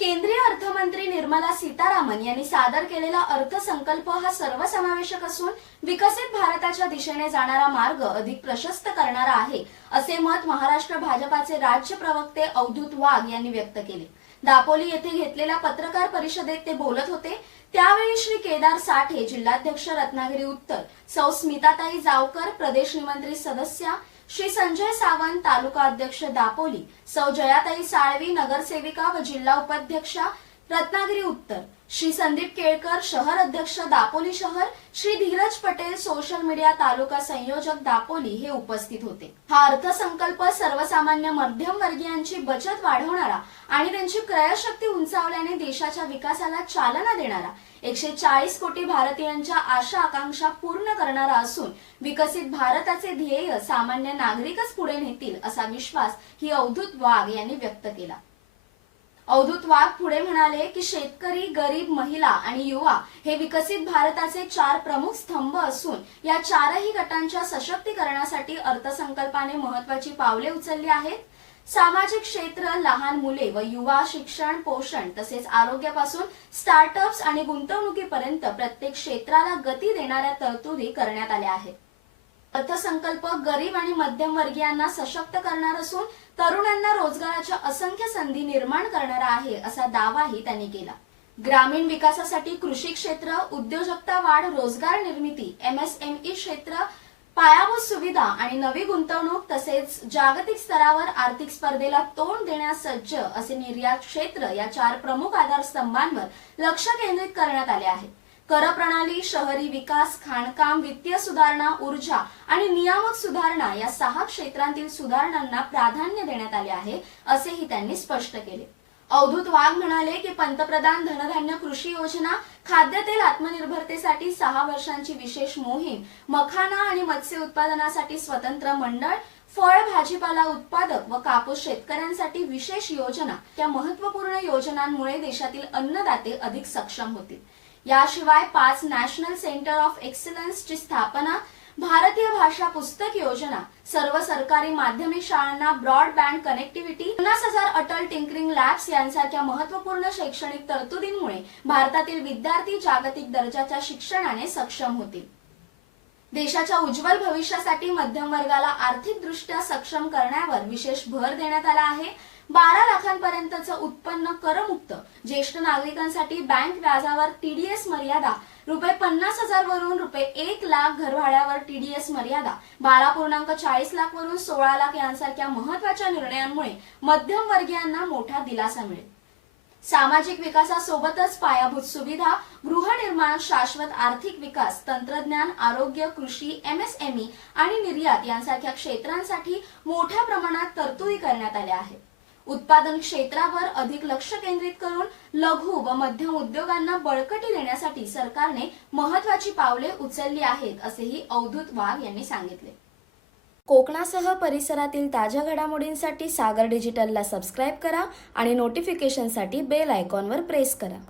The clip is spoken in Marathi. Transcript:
केंद्रीय अर्थमंत्री निर्मला सीतारामन यांनी सादर केलेला अर्थसंकल्प हा सर्वसमावेशक असून विकसित भारताच्या दिशेने जाणारा मार्ग अधिक प्रशस्त करणारा आहे असे मत महाराष्ट्र भाजपाचे राज्य प्रवक्ते अवधूत वाघ यांनी व्यक्त केले. दापोली येथे घेतलेल्या पत्रकार परिषदेत ते बोलत होते त्यावेळी श्री केदार साठे जिल्हाध्यक्ष रत्नागिरी उत्तर सौ स्मिताताई जावकर प्रदेश निमंत्रित सदस्या श्री संजय सावंत तालुका अध्यक्ष दापोली सौ जयाताई साळवी नगरसेविका व जिल्हा उपाध्यक्षा रत्नागिरी उत्तर श्री संदीप केळकर शहर अध्यक्ष दापोली शहर श्री धीरज पटेल सोशल मीडिया तालुका संयोजक दापोली हे उपस्थित होते. हा अर्थसंकल्प सर्वसामान्य मध्यम वर्गीयांची बचत वाढवणारा आणि त्यांची क्रयशक्ती उंचावल्याने देशाच्या विकासाला चालना देणारा एकशे चाळीस कोटी भारतीयांच्या आशा आकांक्षा पूर्ण करणारा असून विकसित भारताचे ध्येय सामान्य नागरिकच पुढे नेतील असा विश्वास ही अवधूत वाघ यांनी व्यक्त केला. अवधूत वाघ पुढे म्हणाले की शेतकरी गरीब महिला आणि युवा हे विकसित भारताचे चार प्रमुख स्तंभ असून या चारही गटांच्या सशक्तीकरणासाठी अर्थसंकल्पाने महत्वाची पावले उचलली आहेत. सामाजिक क्षेत्र लहान मुले व युवा शिक्षण पोषण तसेच आरोग्यापासून स्टार्टअप्स आणि गुंतवणुकीपर्यंत प्रत्येक क्षेत्राला गती देणाऱ्या तरतुदी करण्यात आल्या आहेत. अर्थसंकल्प गरीब आणि मध्यम वर्गीयांना सशक्त करणार असून तरुणांना रोजगाराच्या असंख्य संधी निर्माण करणारा आहे असा दावाही त्यांनी केला. ग्रामीण विकासासाठी कृषी क्षेत्र उद्योजकता वाढ रोजगार निर्मिती एमएसएमई क्षेत्र पायाभूत सुविधा आणि नवी गुंतवणूक तसेच जागतिक स्तरावर आर्थिक स्पर्धेला तोंड देण्यास सज्ज असे निर्यात क्षेत्र या चार प्रमुख आधारस्तंभांवर लक्ष केंद्रित करण्यात आले आहे. करप्रणाली शहरी विकास खाणकाम वित्तीय सुधारणा ऊर्जा आणि नियामक सुधारणा या सहा क्षेत्रांतील सुधारणांना प्राधान्य देण्यात आले आहे असेही त्यांनी स्पष्ट केले. अवधूत वाघ म्हणाले की पंतप्रधान धनधान्य कृषी योजना खाद्यतेल आत्मनिर्भर सहा वर्षांची विशेष मोहीम मखाना आणि मत्स्य उत्पादनासाठी स्वतंत्र मंडळ फळ भाजीपाला उत्पादक व कापूस शेतकऱ्यांसाठी विशेष योजना. या महत्त्वपूर्ण योजनांमुळे देशातील अन्नदाते अधिक सक्षम होतील. याशिवाय पाच नॅशनल सेंटर ऑफ एक्सलन्सची स्थापना भारतीय भाषा पुस्तक योजना सर्व सरकारी माध्यमिक शाळांना ब्रॉडबँड कनेक्टिव्हिटी पन्नास हजार अटल टिंकरिंग लॅब्स यांसारख्या महत्त्वपूर्ण शैक्षणिक तरतुदींमुळे भारतातील विद्यार्थी जागतिक दर्जाच्या शिक्षणाने सक्षम होतील. देशाच्या उज्ज्वल भविष्यासाठी मध्यम वर्गाला आर्थिकदृष्ट्या सक्षम करण्यावर विशेष भर देण्यात आला आहे. बारा लाखांपर्यंतचं उत्पन्न करमुक्त ज्येष्ठ नागरिकांसाठी बँक व्याजावर टीडीएस मर्यादा रुपये पन्नास हजार वरून रुपये एक लाख घरभाड्यावर टीडीएस मर्यादा बारा पूर्णांक चाळीस लाख वरून सोळा लाख यांसारख्या महत्त्वाच्या निर्णयांमुळे मध्यम वर्गीयांना मोठा दिलासा मिळेल. सामाजिक विकासासोबतच पायाभूत सुविधा गृहनिर्माण शाश्वत आर्थिक विकास तंत्रज्ञान आरोग्य कृषी एमएसएमई आणि निर्यात यांसारख्या क्षेत्रांसाठी मोठ्या प्रमाणात तरतुदी करण्यात आल्या आहेत. उत्पादन क्षेत्रावर अधिक लक्ष केंद्रित करून लघु व मध्यम उद्योगांना बळकटी देण्यासाठी सरकारने महत्वाची पावले उचलली आहेत असेही अवधूत वाघ यांनी सांगितले. कोकणासह परिसरातील ताज्या घडामोडींसाठी सागर डिजिटलला सबस्क्राईब करा आणि नोटिफिकेशनसाठी बेल आयकॉनवर प्रेस करा.